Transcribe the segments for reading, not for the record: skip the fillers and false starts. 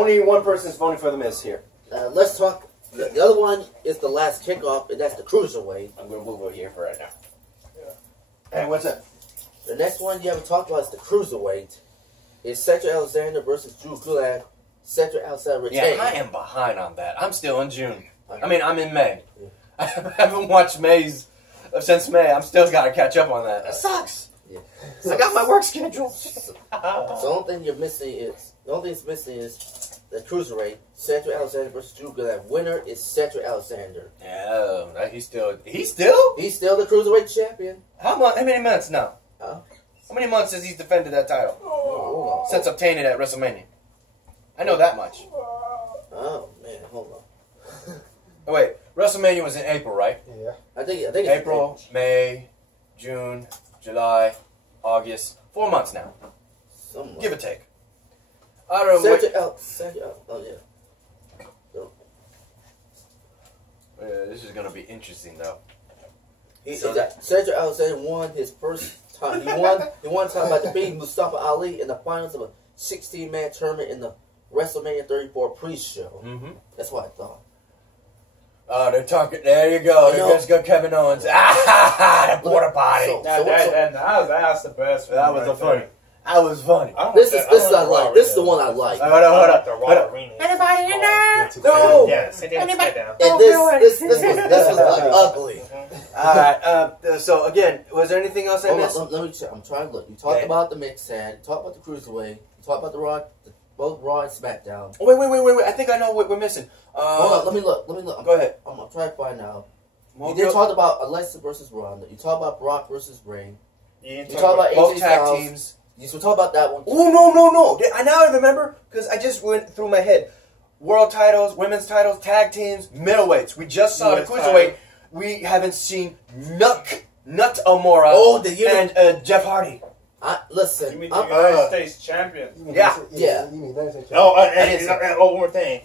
Only one person's voting for the Miz here. Let's talk. The other one is the last kickoff, and that's the cruiserweight. I'm going to move over here for right now. Hey, what's that? The next one you haven't talked about is the cruiserweight. It's Cedric Alexander versus Drew Gulak. Cedric Alexander retained. Yeah, I am behind on that. I'm still in June. I mean, I'm in May. I haven't watched May's since May. I'm still got to catch up on that. That sucks. Yeah. I got my work schedule. The only thing you're missing is the cruiserweight. Cedric Alexander versus Drew Gulak. Winner is Cedric Alexander. Yeah, he's still He's still the cruiserweight champion. How many months now? Huh? How many months has he defended that title? Oh, Since obtaining it at WrestleMania. I know that much. oh man, hold on. Oh, wait, WrestleMania was in April, right? Yeah. I think it's April, May, June, July, August. 4 months now. Give or take. I don't know. Oh yeah. This is gonna be interesting, though. Cedric Alexander won his first time. He won time by defeating Mustafa Ali in the finals of a 16-man tournament in the WrestleMania 34 pre-show. Mm-hmm. That's what I thought. Oh, they're talking. There you go. There goes go Kevin Owens. Ah, the porta potty. That's the best. That was funny. That was funny. This is the one I like. Hold on. Anybody in there? No. Yes. Anybody? And this was like ugly. All right. So again, was there anything else I missed? Let me check. I'm trying to look. You talked about the mixed tag. You talked about the cruiserweight. You talked about the Raw. Both Raw and SmackDown. Oh, wait. I think I know what we're missing. Hold on. Let me look. Go ahead. I'm gonna try to find out. You did talk about Alexa versus Ronda. You talked about Brock versus Reign. You talked about both AJ tag Styles. teams. You should talk about that one. Oh, no. I now remember, because I just went through my head. World titles, women's titles, tag teams, middleweights. We just saw the cruiserweight. We haven't seen Nut Amora and Jeff Hardy. Listen. You mean the United States champion? Yeah. You mean United States champion. Oh, one more thing.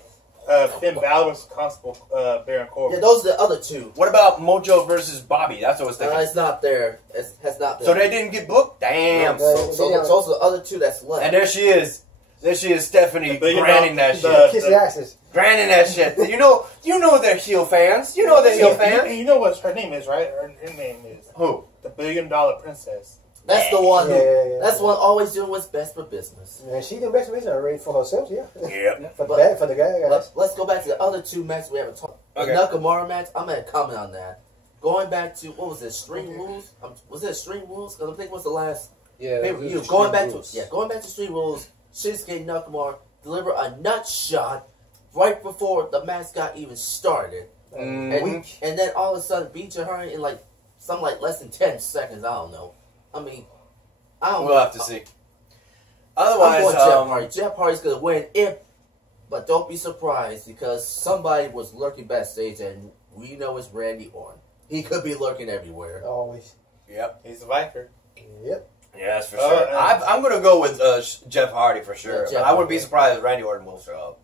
Finn Balor versus Constable Baron Corbin. Yeah, those are the other two. What about Mojo versus Bobby? That's what I was thinking. It's not there. It has not been. So they didn't get booked? Damn. So those are the other two that's left. And there she is. Stephanie, branding that shit. Kiss the asses. Branding that shit. You know they're heel fans. You know they're heel fans. You know what her name is, right? Her name is... Who? The $1 Billion Princess. That's the one. Yeah. That's the one always doing what's best for business. Yeah, she doing best for business already for herself, yeah. Yep. For the guy. Let's go back to the other two matches we haven't talked about. Okay. The Nakamura match, I'm going to comment on that. Going back to, what was it, Extreme Rules? Was it Extreme Rules? Because I think it was the last pay-per-view. Going back to Extreme Rules, Shinsuke Nakamura delivered a nut shot right before the match got even started. And then all of a sudden beat her in something less than 10 seconds. I don't know. I mean, we'll have to see. Otherwise, Jeff Hardy. Jeff Hardy's going to win but don't be surprised because somebody was lurking backstage and we know it's Randy Orton. He could be lurking everywhere. Always. Yep. He's a Viper. Yep. Yeah, that's for sure. I'm going to go with Jeff Hardy for sure. Yeah, I wouldn't be surprised if Randy Orton will show up.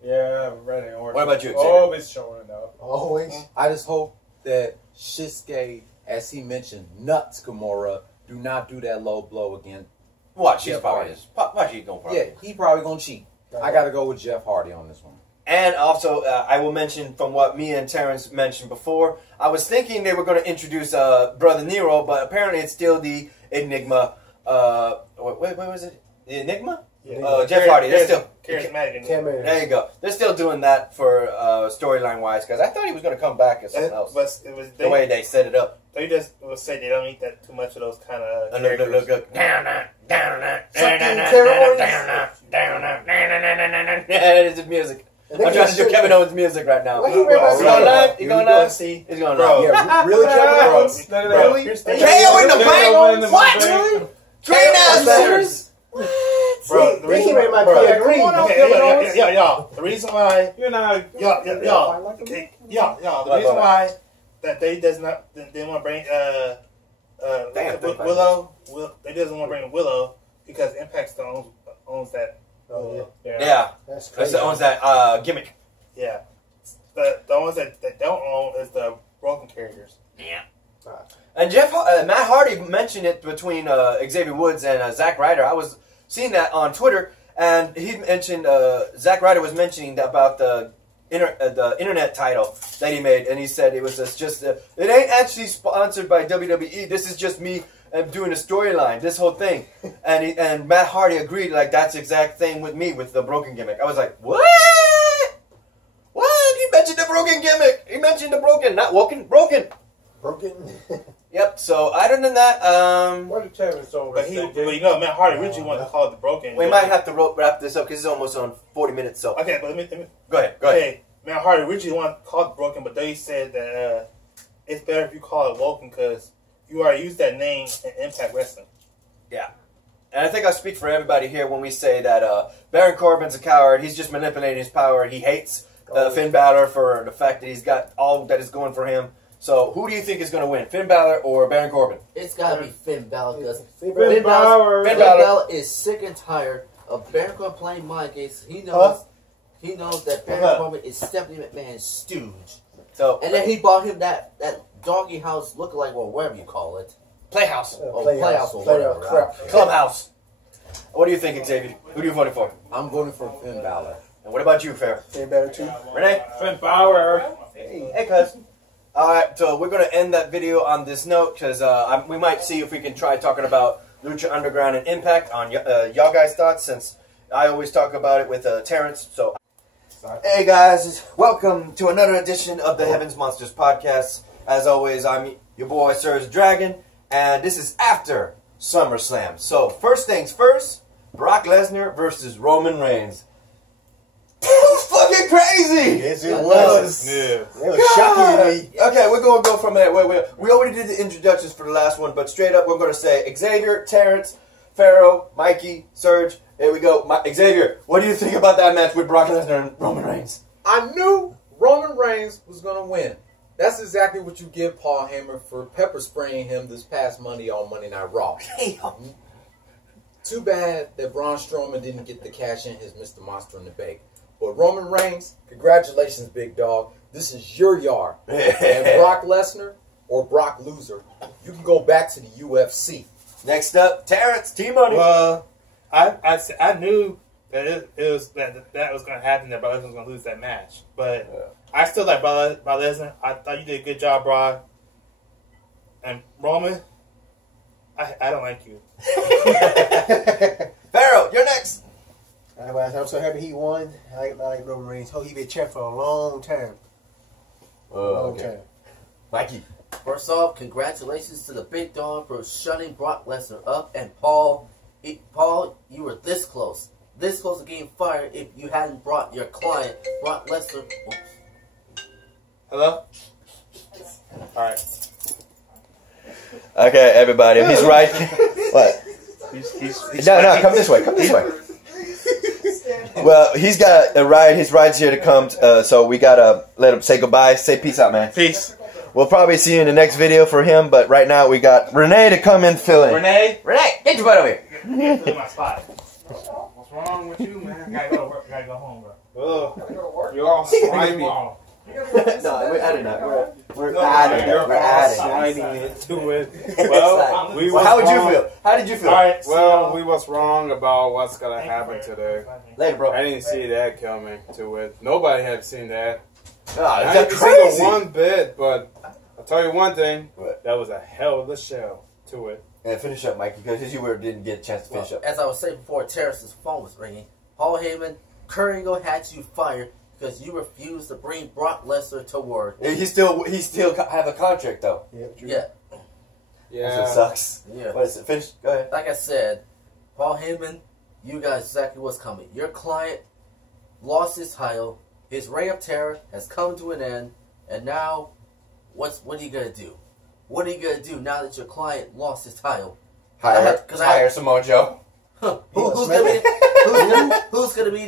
Yeah, Randy Orton. What about you, Xavier? Always showing up. Always. I just hope that Shinsuke, as he mentioned, nuts Gamora, do not do that low blow again. Watch, he's probably is. Watch, he's going to probably. Yeah, he probably going to cheat. I got to go with Jeff Hardy on this one. And also, I will mention from what me and Terrence mentioned before, I was thinking they were going to introduce Brother Nero, but apparently it's still the Enigma. Wait, was it? The Enigma? Yeah. Jeff Hardy. They're still charismatic. There you go. They're still doing that for storyline wise because I thought he was going to come back as something else. The way they set it up. They just will say they don't eat that too much of those kind of. Look. Yeah, it's his music. I'm trying to do Kevin Owens music right now. He's going live? He's going live? He's going live. Yeah, really, Kevin Owens? Really? KO in the bank? What? Really? Train ass. Bro, the reason why the reason why the reason why that they want to bring Willow. They doesn't want to bring Willow because Impact still owns that. Yeah, that's crazy. Owns that gimmick. Yeah, the ones that don't own is the broken carriers. Yeah. And Matt Hardy mentioned it between Xavier Woods and Zack Ryder. I was seeing that on Twitter, And he mentioned, Zack Ryder was mentioning about the internet title that he made, and he said it was just it ain't actually sponsored by WWE. This is just me doing a storyline, this whole thing. And Matt Hardy agreed, like, that's the exact thing with me with the broken gimmick. I was like, what? What? He mentioned the broken gimmick. He mentioned the broken, not woken, broken. Broken. Yep. So other than that, What did Terrence over? But you know, Matt Hardy originally wanted to call it the broken. we might have to wrap this up because it's almost on 40 minutes. So Okay, but let me go ahead. Okay, Matt Hardy originally wanted to call it broken, but they said that it's better if you call it woken because you already used that name in Impact Wrestling. Yeah. And I think I speak for everybody here when we say that Baron Corbin's a coward. He's just manipulating his power. He hates Finn Balor for the fact that he's got all that is going for him. So who do you think is going to win, Finn Balor or Baron Corbin? It's got to be Finn Balor because Finn Balor is sick and tired of Baron Corbin playing mind games. He knows that Baron Corbin is Stephanie McMahon's stooge. So And then he bought him that doggy house lookalike, or whatever you call it. Playhouse. Playhouse or whatever. Clubhouse. What do you think, Xavier? Who do you vote for? I'm voting for Finn Balor. And what about you, Fair? Finn Balor too. Renee? Finn Balor. Hey, cuz. Alright, so we're going to end that video on this note because we might see if we can try talking about Lucha Underground and Impact on y'all guys' thoughts, since I always talk about it with Terrence. So, hey guys, welcome to another edition of the Heavens Monsters podcast. As always, I'm your boy Surge Dragon, and this is after SummerSlam. So, first things first, Brock Lesnar versus Roman Reigns. It was fucking crazy! Yes, it was. Yeah. It was shocking to me. Okay, we're going to go from there. We already did the introductions for the last one, but straight up, we're going to say Xavier, Terrence, Pharaoh, Mikey, Serge. Here we go. Xavier, what do you think about that match with Brock Lesnar and Roman Reigns? I knew Roman Reigns was going to win. That's exactly what you give Paul Heyman for pepper spraying him this past Monday on Monday Night Raw. Too bad that Braun Strowman didn't get to cash in his Mr. Monster in the Bank. But Roman Reigns, congratulations, big dog. This is your yard. And Brock Lesnar, or Brock Loser, you can go back to the UFC. Next up, Terrence, T-Money. Well, I knew that it was that was going to happen, that Brock Lesnar was going to lose that match. But I still like Brock Lesnar. I thought you did a good job, Brock. And Roman, I don't like you. Pharaoh, you're next. I'm so happy he won. I like Roman Reigns. He been champ for a long time. Long time. Mikey. First off, congratulations to the big dog for shutting Brock Lesnar up. And Paul, you were this close to getting fired if you hadn't brought your client, Brock Lesnar. Hello? Alright. Okay, everybody, he's right. What? He's No, come this way. Come this way. Well, he's got a ride. His ride's here to come, so we gotta let him say goodbye. Say peace out, man. Peace. We'll probably see you in the next video for him, but right now we got Renee to come and fill in. Renee, get your butt over here. in my spot. What's wrong with you, man? I gotta go to work. I gotta go home, bro. You're all slimy. No, we're adding that. We're adding that. We're adding Sliding into it. Well, we how would you wrong. feel? How did you feel? All right. Well, we was wrong about what's gonna happen today. Later, bro. I didn't see that coming to it. Nobody had seen that. Oh, I that's didn't see crazy. the one bit, but I'll tell you one thing. What? That was a hell of a show to it. And finish up, Mikey, because you didn't get a chance to finish up. As I was saying before, Terrence's phone was ringing. Paul Heyman, Kurt Angle had you fired because you refused to bring Brock Lesnar to work. He still have a contract though. Yeah. Yeah. That sucks. Yeah. What is it? Finish. Go ahead. Like I said, Paul Heyman, you guys exactly what's coming. Your client lost his title. His reign of terror has come to an end, and now, what are you gonna do? What are you gonna do now that your client lost his title? Hire Samoa Joe. Who's gonna be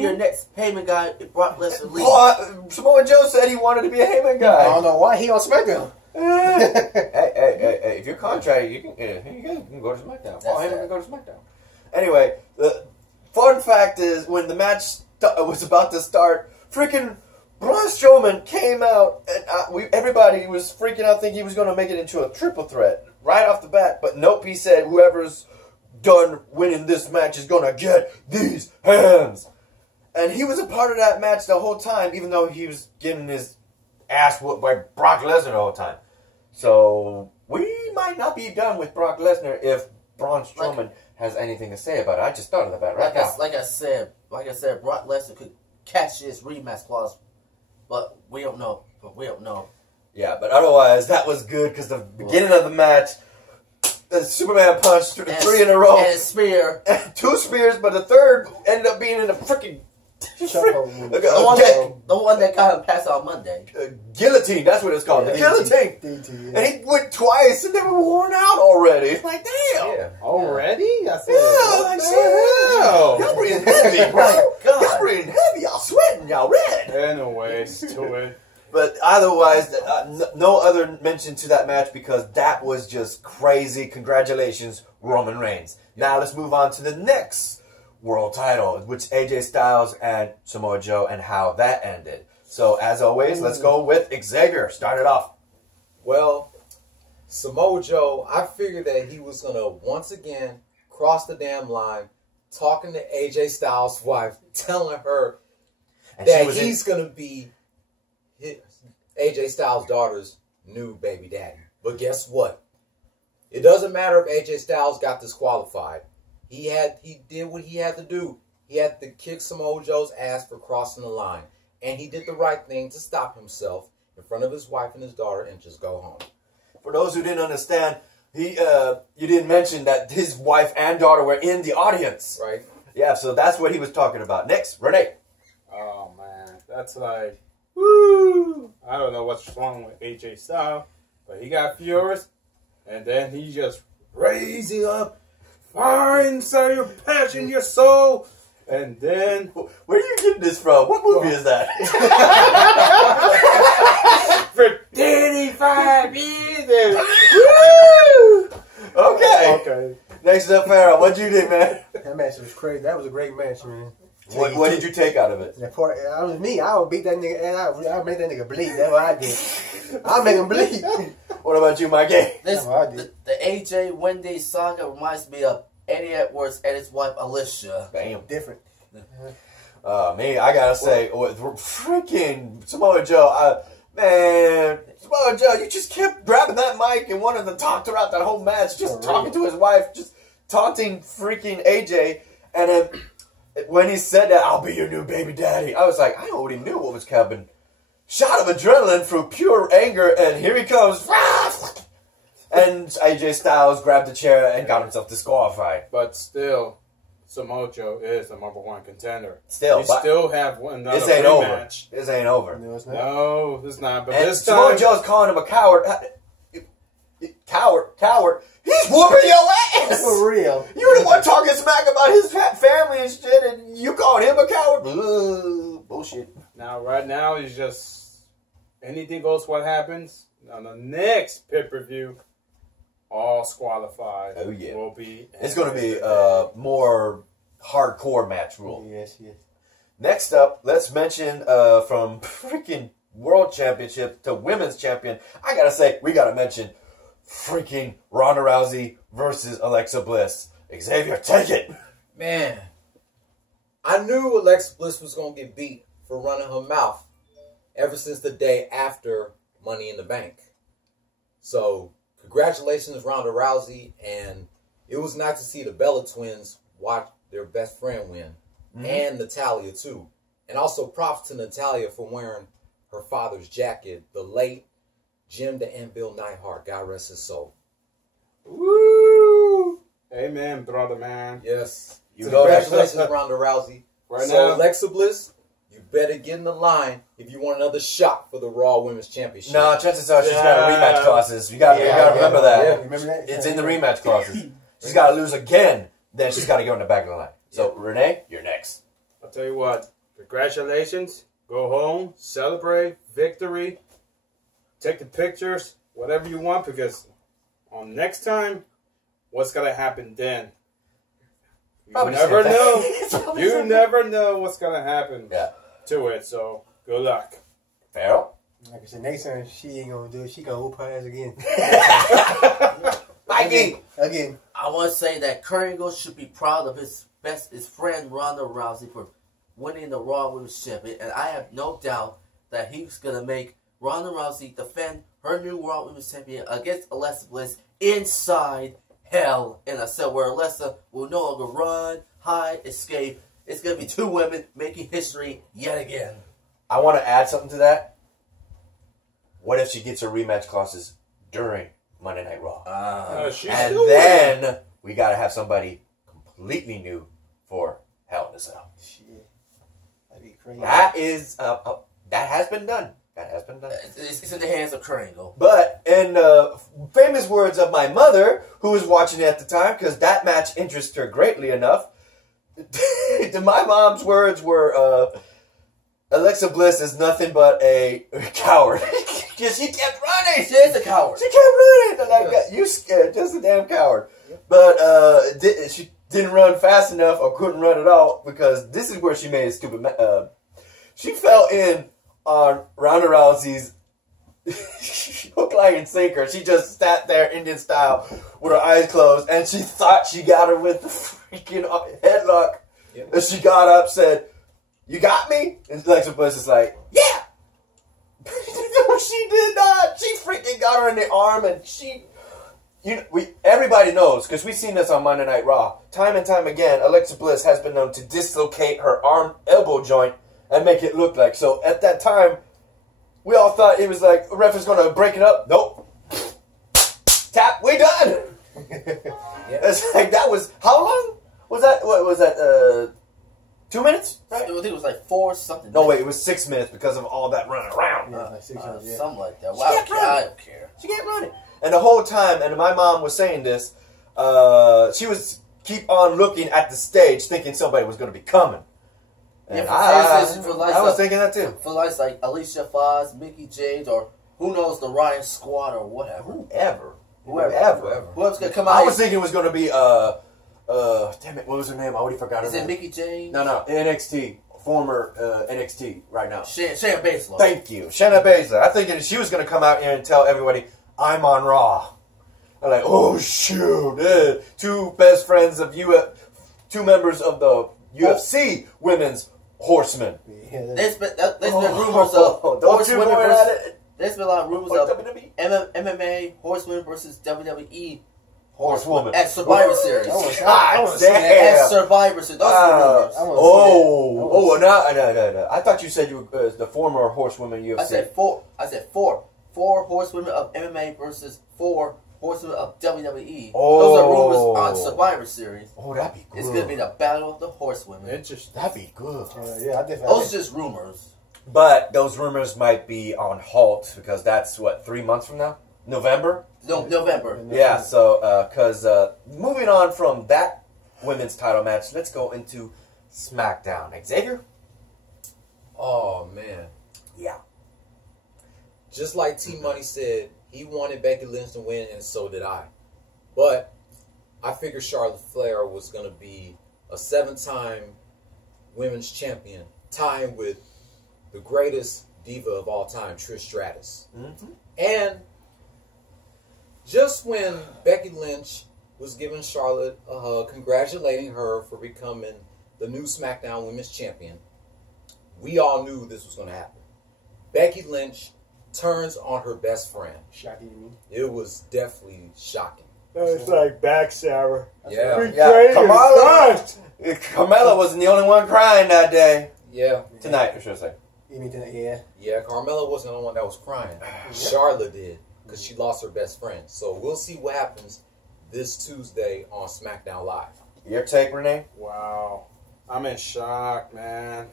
your next Heyman guy if Brock Lesnar leaves? Samoa Joe said he wanted to be a Heyman guy. I don't know why he on SmackDown. hey, if you're contracted, you can go to SmackDown. Paul Heyman can go to SmackDown. Anyway, the fun fact is when the match was about to start, freaking Braun Strowman came out, and everybody was freaking out thinking he was going to make it into a triple threat right off the bat. But nope, he said whoever's done winning this match is gonna get these hands. And he was a part of that match the whole time, even though he was getting his ass whooped by Brock Lesnar the whole time. So we might not be done with Brock Lesnar if Braun Strowman has anything to say about it. I just thought of that right now. Like I said, Brock Lesnar could catch his rematch clause, but we don't know. Yeah, but otherwise, that was good because the beginning of the match, the Superman punched three in a row. And a spear. 2 spears, but the third ended up being in a freaking... the one that got him passed out Monday. Guillotine, that's what it's called. The guillotine. And he went twice and they were worn out already. It's like, damn. Yeah. Already? I said, y'all breathing heavy, bro. Y'all breathing heavy. Y'all sweating. Y'all red. Anyways, to it. But otherwise, no other mention to that match because that was just crazy. Congratulations, Roman Reigns. Now let's move on to the next world title, which AJ Styles and Samoa Joe, and how that ended. So as always, let's go with Xavier. Start it off. Well, Samoa Joe, I figured that he was going to once again cross the damn line, talking to AJ Styles' wife, telling her that he's going to be AJ Styles' daughter's new baby daddy. But guess what? It doesn't matter if AJ Styles got disqualified. He did what he had to do. He had to kick Samoa Joe's ass for crossing the line. And he did the right thing to stop himself in front of his wife and his daughter and just go home. For those who didn't understand, you didn't mention that his wife and daughter were in the audience. Right. Yeah, so that's what he was talking about. Next, Renee. Oh, man. That's like, woo! I don't know what's wrong with AJ Styles, but he got furious, and then he just raising up fire inside your passion, your soul, and then... Where are you getting this from? What movie is that? For 35 years! Woo! Okay. Okay. Next up, Farrah, what'd you think, man? That match was crazy. That was a great match, man. What did you take out of it? That part, that was me. I would beat that nigga and I would make that nigga bleed. That's what I did. I'll make him bleed. What about you, Mikey? That's what I did. The AJ Wendy saga reminds me of Eddie Edwards and his wife Alicia. Damn. Different. Me, I gotta say, freaking Samoa Joe, man, Samoa Joe, you just kept grabbing that mic and wanted to talk throughout that whole match, just talking to his wife, just taunting freaking AJ, and then when he said that, I'll be your new baby daddy, I was like, I already knew what was coming. Shot of adrenaline through pure anger, and here he comes. And AJ Styles grabbed the chair and got himself disqualified. But still, Samoa Joe is the #1 contender. Still, you still have another this ain't over. match. This ain't over. No, it's not. No, it's not. But And this Samoa time, Joe's calling him a coward. Coward. He's whooping your ass. For real. You're the one talking smack about his family and shit, and you calling him a coward? Ugh, bullshit. now, right now, it's just anything goes. What happens on the next pay-per-view? All disqualified. Oh yeah. Will be. It's going to be more hardcore match rule. Yes. Next up, let's mention from freaking World Championship to Women's Champion. I gotta say, we gotta mention freaking Ronda Rousey versus Alexa Bliss. Xavier, take it. Man, I knew Alexa Bliss was going to get beat for running her mouth ever since the day after Money in the Bank. So, congratulations, Ronda Rousey, and it was nice to see the Bella Twins watch their best friend win, and Natalya too. And also props to Natalya for wearing her father's jacket, the late Jim the Anvil Neidhart, God rest his soul. Woo! Amen, brother man. Yes. You So know that. congratulations, Ronda Rousey. Right So now, Alexa Bliss, you better get in the line if you want another shot for the Raw Women's Championship. No, chances are she's got rematch clauses. You gotta remember that. Yeah, remember that? It's in the rematch clauses. She's got to lose again, then she's got to go in the back of the line. So, Renee, you're next. I'll tell you what. Congratulations. Go home, celebrate victory, take the pictures, whatever you want, because on next time, what's gonna happen then? You Probably never same know. thing. You never know what's gonna happen Yeah. to it. So good luck. Farrell? Like I said, next time she ain't gonna do it. She gonna whoop her ass again. Mikey! Again. I want to say that Kurt Angle should be proud of his friend Ronda Rousey for winning the Raw Women's Champion, and I have no doubt that he's gonna make Ronda Rousey defend her new Raw Women's Champion against Alexa Bliss inside Hell in a Cell, where Alexa will no longer run, hide, escape. It's gonna be two women making history yet again. I want to add something to that. What if she gets her rematch clauses during Monday Night Raw? And then we got to have somebody completely new for Hell in a Cell. Shit. That'd be crazy. That is, that has been done. That has been done. It's in the hands of Kurt Angle. But in the famous words of my mother, who was watching it at the time, because that match interested her greatly enough, my mom's words were, Alexa Bliss is nothing but a coward. Because she kept running. She is a coward. She kept running. Like, you scared, just a damn coward. But she didn't run fast enough or couldn't run at all, because this is where she made a stupid she fell in on Ronda Rousey's hook, line, and sinker. She just sat there Indian style with her eyes closed, and she thought she got her with the freaking headlock. Yep. And she got up, said, "You got me?" And Alexa Bliss is like, "Yeah." No, she did not. She freaking got her in the arm, and everybody knows, because we've seen this on Monday Night Raw. Time and time again, Alexa Bliss has been known to dislocate her arm elbow joint and make it look like. So at that time, we all thought it was like, a ref is going to break it up. Nope. Tap, we done. It's like, that was, how long was that? What was that, 2 minutes? Right? I think it was like 4 something. No, wait, it was 6 minutes because of all that running around. Yeah, like 6 minutes, yeah. Something like that. Well, I don't care. She kept running. And the whole time, and my mom was saying this, she was keep on looking at the stage thinking somebody was going to be coming. And I was thinking that too. For like Alicia Fox, Mickey James, or who knows, the Riot Squad or whatever. Whoever's going to come out. I was thinking it was going to be, damn it, what was her name? I already forgot her name. Is it Mickey James? No, NXT. Former NXT right now. Shayna Baszler. Thank you. Shayna Baszler. I think she was going to come out here and tell everybody, I'm on Raw. I'm like, oh, shoot. Two best friends of two members of the UFC Women's Horsemen. There's been rumors of horsewomen versus... There's been a lot of rumors of MMA horsewomen versus WWE horsewoman at Survivor Series. God damn. At Survivor Series. Those are the rumors. No. I thought you said you were the former horsewoman UFC. I said four. 4 horsewomen of MMA versus 4 horsewomen of WWE. Those are rumors on Survivor Series. Oh, that'd be good. It's going to be the battle of the horsewomen. Interesting. That'd be good. Yeah, I definitely. Those are just rumors. But those rumors might be on halt because that's, 3 months from now? November? No, November. Yeah, so, because moving on from that women's title match, let's go into SmackDown. Xavier? Oh, man. Yeah. Just like T-Money said, he wanted Becky Lynch to win, and so did I. But I figured Charlotte Flair was going to be a 7-time women's champion, tying with the greatest diva of all time, Trish Stratus. Mm-hmm. And just when Becky Lynch was giving Charlotte a hug, congratulating her for becoming the new SmackDown Women's Champion, we all knew this was going to happen. Becky Lynch turns on her best friend. Shocking, you mean? It was definitely shocking. It's like backstabber. Yeah. Carmella wasn't the only one crying that day. Yeah. Tonight, I should say. You mean tonight? Yeah. Yeah, Carmella wasn't the only one that was crying. Charlotte did, because she lost her best friend. So we'll see what happens this Tuesday on SmackDown Live. Your take, Renee? Wow. I'm in shock, man.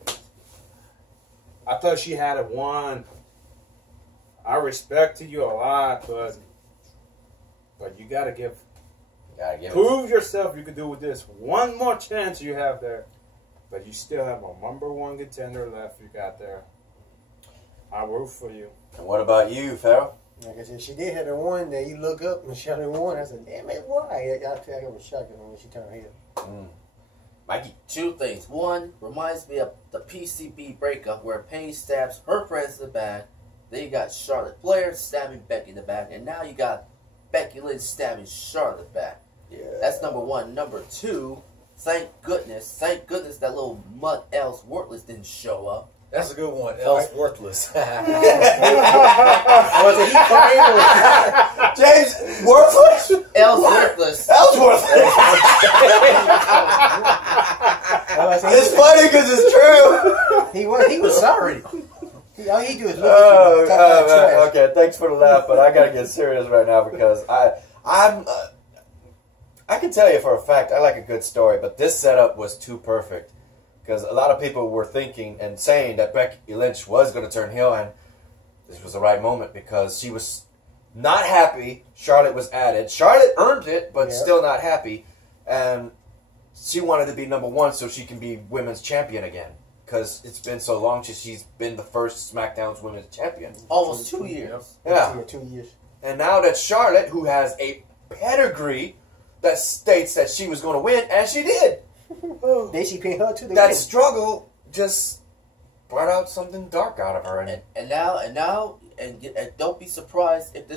I thought she had it won. I respected you a lot, but you gotta give. Prove yourself you can do with this. One more chance you have there, but you still have a #1 contender left. You got there. I root for you. And what about you, Farrell? Like I said, she did have the one that you look up and she had the one. I said, damn it, why? I feel like I was shocked when she turned her head. Mikey? 2 things. 1, reminds me of the PCB breakup where Paige stabs her friends in the back. Then you got Charlotte Flair stabbing Becky in the back. And now you got Becky Lynch stabbing Charlotte back. Yeah. That's number one. Number two, thank goodness that little mutt Ellsworthless didn't show up. That's a good one. Else worthless. Was it he crying James Worthless? Ellsworthless. Ellsworth. It's funny because it's true. He was sorry. All he do is look Oh, at you, trash. okay. Thanks for the laugh, but I gotta get serious right now because I can tell you for a fact I like a good story, but this setup was too perfect because a lot of people were thinking and saying that Becky Lynch was going to turn heel, and this was the right moment because she was not happy. Charlotte was added. Charlotte earned it, but still not happy, and she wanted to be number one so she can be women's champion again. Because it's been so long since she's been the first SmackDown's women's champion. Almost 2 years. Yeah. 2 years. And now that Charlotte, who has a pedigree that states that she was going to win, and she did. Then she pinned her to the That win. struggle just brought out something dark out of her. And now, don't be surprised if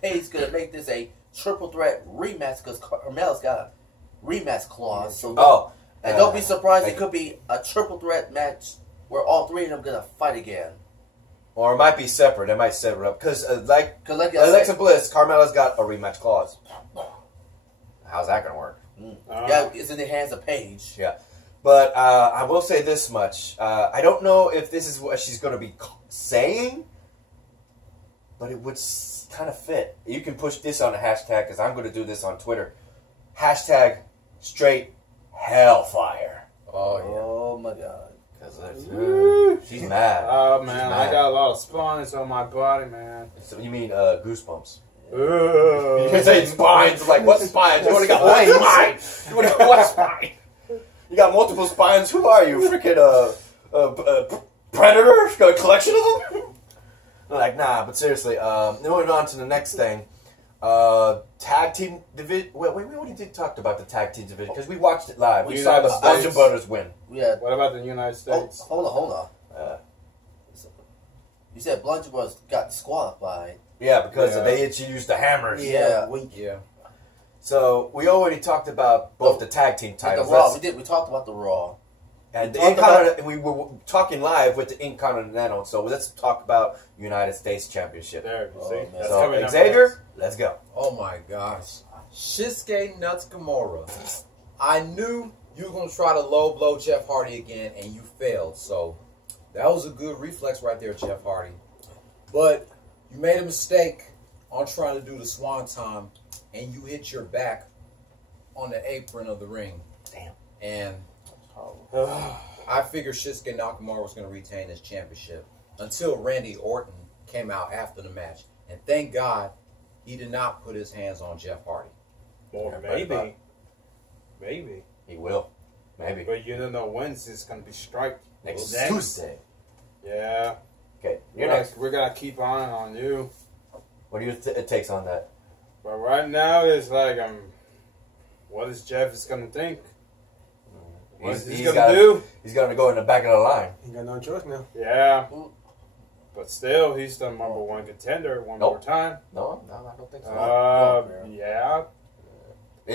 Paige gonna make this a triple threat rematch because Carmella's got a rematch clause. So don't be surprised it could be a triple threat match where all three of them gonna fight again. Or it might be separate. They might set it up because, like Alexa Bliss, Carmella's got a rematch clause. How's that gonna work? Yeah, it's in the hands of Paige. Yeah. But I will say this much. I don't know if this is what she's going to be saying, but it would kind of fit. You can push this on a hashtag because I'm going to do this on Twitter. Hashtag straight hellfire. Oh, yeah. Oh, my God. She's mad. Oh, man, I got a lot of spines on my body, man. So you mean goosebumps? You can say spines. Like, what spines? You only got one spine. You only got one spine. You got multiple spines. Who are you? Freaking predator? Got a collection of them? Like, nah, but seriously, moving on to the next thing. Tag team division. Wait, we already did talk about the tag team division because we watched it live. We saw the Bludgeon Brothers win. Yeah. What about the United States? Hold on. You said Bludgeon Brothers got disqualified. Yeah, because they used the hammers. Yeah. So we already talked about both the tag team titles. The Raw. We talked about the Raw. And we were talking live with the Intercontinental. So let's talk about United States Championship. There, you see. Man. So Xavier, let's go. Oh my gosh. Shinsuke Nakamura. I knew you were going to try to low blow Jeff Hardy again, and you failed. So that was a good reflex right there, Jeff Hardy. But you made a mistake on trying to do the swanton, and you hit your back on the apron of the ring. Damn. And I figured Shinsuke Nakamura was going to retain his championship until Randy Orton came out after the match. And thank God he did not put his hands on Jeff Hardy. Well, maybe. He will. Maybe. But you don't know when it's going to be strike. Next Tuesday. Yeah. Okay. We're going to keep on you. What are your takes on that? But right now, it's like, what is Jeff is going to think? What's he going to do? He's going to go in the back of the line. He got no choice now. Yeah. But still, he's the number one contender one more time. No, I don't think so. Yeah.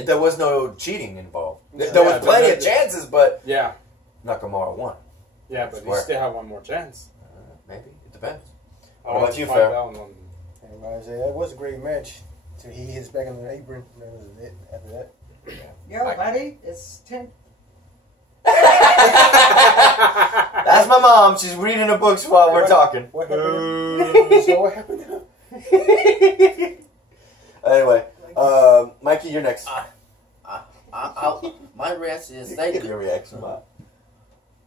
There was no cheating involved. There was plenty of chances, but Nakamura won. Yeah, but he still have one more chance. Maybe. It depends. What about you, Fair? Everybody say that was a great match. So he hits back on the apron. That was it. After that. Yo, buddy, it's 10. That's my mom. She's reading the books while we're talking. What happened? So what happened now? Anyway, Mikey, you're next. My reaction is Give me a reaction, Bob.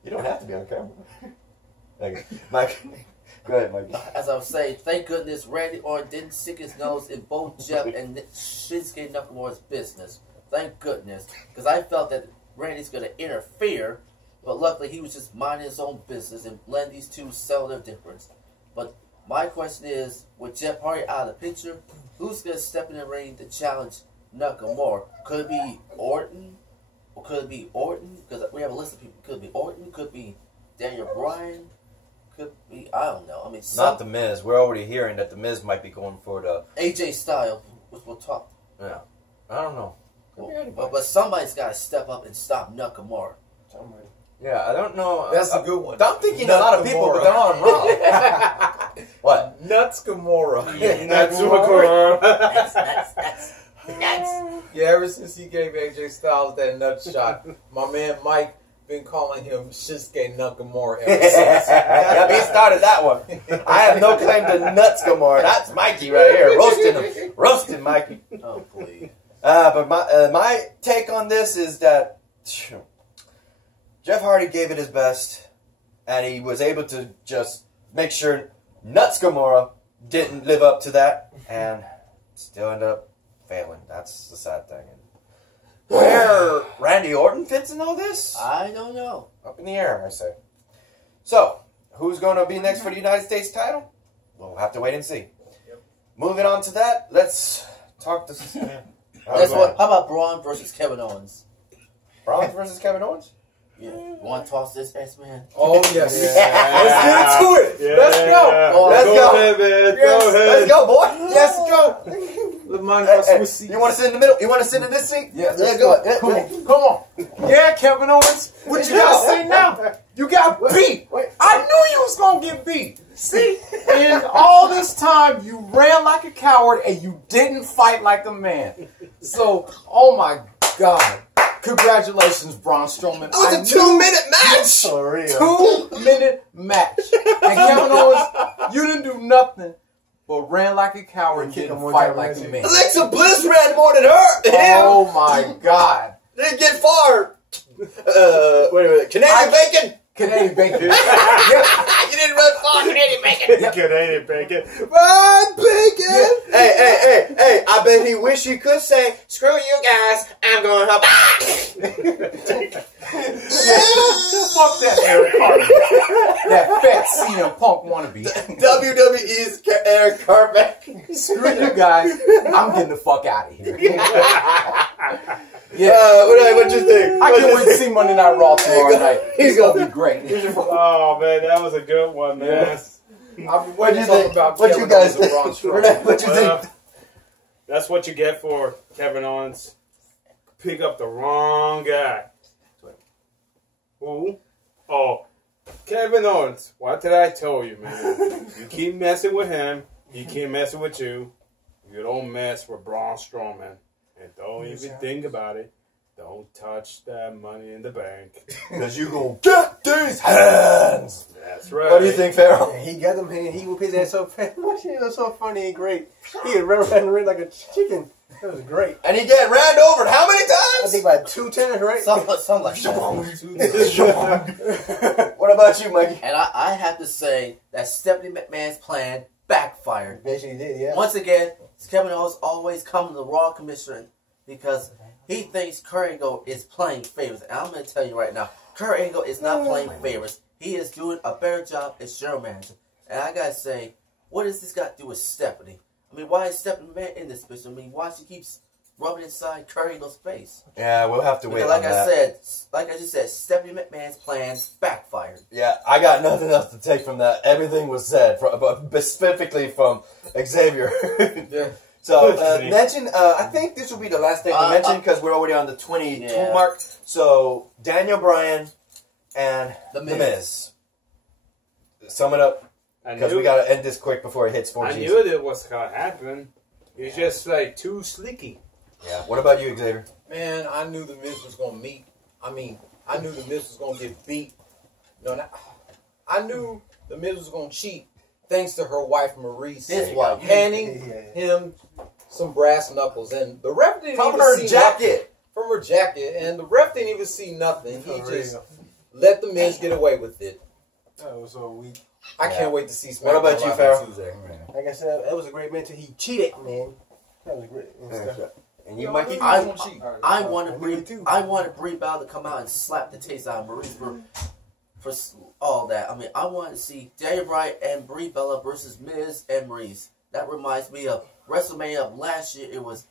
You don't have to be on camera. Okay. Mike, go ahead, Mikey. As I was saying, thank goodness Randy Orton didn't stick his nose in both Jeff and Shinsuke Nakamura's business. Thank goodness, because I felt that Randy's going to interfere, but luckily he was just minding his own business and letting these two settle their difference. But my question is, with Jeff Hardy out of the picture, who's going to step in the ring to challenge Nakamura? Could it be Orton? Or could it be Orton? Because we have a list of people. Could it be Orton? Could it be Daniel Bryan? Could be, I don't know. I mean, not The Miz. We're already hearing that The Miz might be going for the AJ Styles, which we'll talk. Yeah. I don't know. But somebody's got to step up and stop Nakamura. Somebody. Yeah, I don't know. That's a good one. I'm thinking a lot of people, but they're on Raw. What? Nuts Gamora. That's Yeah, ever since he gave AJ Styles that nut shot, my man Mike been calling him Shinsuke Nakamura ever since. Yep, he started that one. I have no claim to nuts, Gamora. That's Mikey right here, roasting him, roasting Mikey. Oh please. But my take on this is that Jeff Hardy gave it his best, and he was able to just make sure Nuts Gamora didn't live up to that, and still ended up failing. That's the sad thing. Where Randy Orton fits in all this? I don't know. Up in the air, I say. So, who's going to be next for the United States title? We'll have to wait and see. Moving on to that, let's talk to... That's what. How about Braun versus Kevin Owens? Braun versus Kevin Owens? Yeah. Want to toss this S-Man? Oh, yes. Yeah. Let's get into it. Yeah. Let's go. Let's go. Ahead, man. Yes. Go ahead. Let's go, boy. Let's go. You want to sit in the middle? You want to sit in this seat? Yeah, let's go. Come on. Yeah, Kevin Owens. What you got to say now? You got beat. I knew you was going to get beat. See? And all this time, you ran like a coward and you didn't fight like a man. So, oh my God. Congratulations, Braun Strowman. It was a 2-minute match. For real. 2-minute match. And Kevin Owens, you didn't do nothing but ran like a coward and didn't fight like a man. Alexa Bliss ran more than her. Oh my God. Didn't get far. Wait a minute. Canadian bacon. Canadian bacon. You didn't run far, Canadian bacon. Canadian bacon. Run, bacon. Hey. I bet he wish he could say, screw you guys, I'm going to help. Fuck that Eric Cartman. That fat CM Punk wannabe. WWE's Eric Cartman. Screw you guys. I'm getting the fuck out of here. What you think? I can't wait to see Monday Night Raw tomorrow night. He's going to be great. Oh, man, that was a good one, man. Yes. What do you think? What you guys think? What you think? That's what you get for Kevin Owens. Pick up the wrong guy. Who? Oh, Kevin Owens. What did I tell you, man? You keep messing with him, he keep messing with you. You don't mess with Braun Strowman. And don't even think about it. Don't touch that money in the bank. Because you gonna get these hands. That's right. What do you think, Pharaoh? He got them and he whooped his ass so fast. It was so funny and great. He had run around the ring like a chicken. It was great. And he get ran over how many I times? think about 2 times, right? Something like that. What about you, Mikey? And I have to say that Stephanie McMahon's plan backfired. Basically did, yeah. Once again, Kevin Owens always coming to the Raw commissioner because he thinks Kurt Angle is playing favorites. And I'm going to tell you right now, Kurt Angle is not playing favorites. He is doing a better job as general manager. And I got to say, what does this got to do with Stephanie? I mean, why is Stephanie McMahon in this bitch? I mean, why she keeps rubbing inside Kurt Angle's face? Yeah, we'll have to wait Because on that. like I just said, Stephanie McMahon's plans backfired. Yeah, I got nothing else to take from that. Everything was said, but specifically from Xavier. Yeah. So, mention, I think this will be the last thing we mention because we're already on the 22 mark. So, Daniel Bryan and The Miz. Sum it up, because we got to end this quick before it hits 4G. I knew that was going to happen. He's just like too sleeky. Yeah. What about you, Xavier? Man, I knew The Miz was going to meet. I knew The Miz was going to get beat. I knew The Miz was going to cheat thanks to her wife, Maurice. His wife. Handing him some brass knuckles. And the ref didn't From even her see jacket. nothing. From her jacket. And the ref didn't even see nothing. He just let The Miz get away with it. That was so weak. I can't wait to see SmackDown. What about you, Live Farrell? on Tuesday. Like I said, that was a great match until he cheated, man. That was great. And you, Mikey? I want Brie Bella to come out and slap the taste out of Maurice for all that. I mean, I want to see Daniel Bryan and Brie Bella versus Miz and Maurice. That reminds me of WrestleMania of last year. It was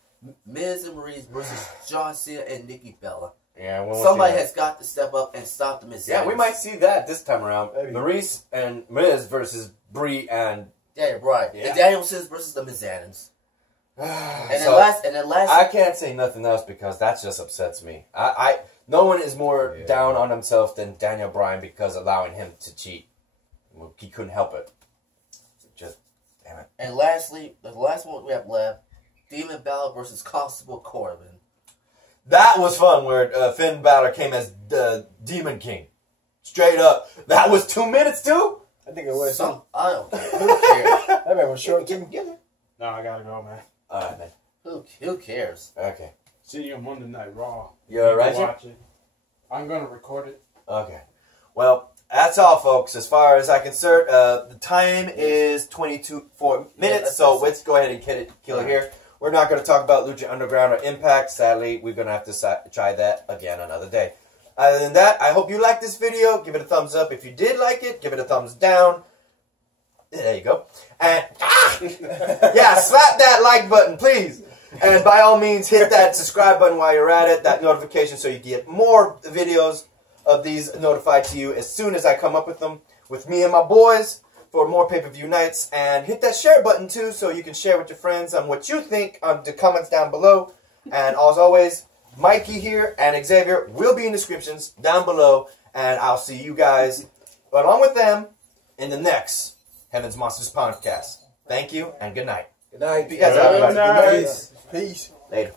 Miz and Maurice versus John Cena and Nikki Bella. Yeah, somebody has got to step up and stop the Miz. Yeah, we might see that this time around. Maurice and Miz versus Brie and Daniel Bryan. Yeah. The Danielsons versus the Miz Adams. I can't say nothing else because that just upsets me. No one is more down on himself than Daniel Bryan because allowing him to cheat. He couldn't help it. Just damn it. And lastly, the last one we have left: Demon Balor versus Constable Corbin. That was fun. Where Finn Balor came as the Demon King, straight up. That was 2 minutes too. I think it was. I don't care. Who cares? That man was short too. No, I gotta go, man. All right, man. Who cares? Okay. See you on Monday Night Raw. You all right? Watch it. I'm gonna record it. Okay. Well, that's all, folks. As far as I concern, the time is 4 minutes, so let's go ahead and kill it here. We're not going to talk about Lucha Underground or Impact. Sadly, we're going to have to try that again another day. Other than that, I hope you liked this video. Give it a thumbs up. If you did like it, give it a thumbs down. There you go. And, yeah, slap that like button, please. And by all means, hit that subscribe button while you're at it, that notification so you get more videos of these notified to you as soon as I come up with them with me and my boys for more pay-per-view nights. And hit that share button too so you can share with your friends on what you think on the comments down below. And as always, Mikey here and Xavier will be in descriptions down below. And I'll see you guys along with them in the next Heaven's Monsters podcast. Thank you and good night. Good night. You guys have a Good night. Peace. Later.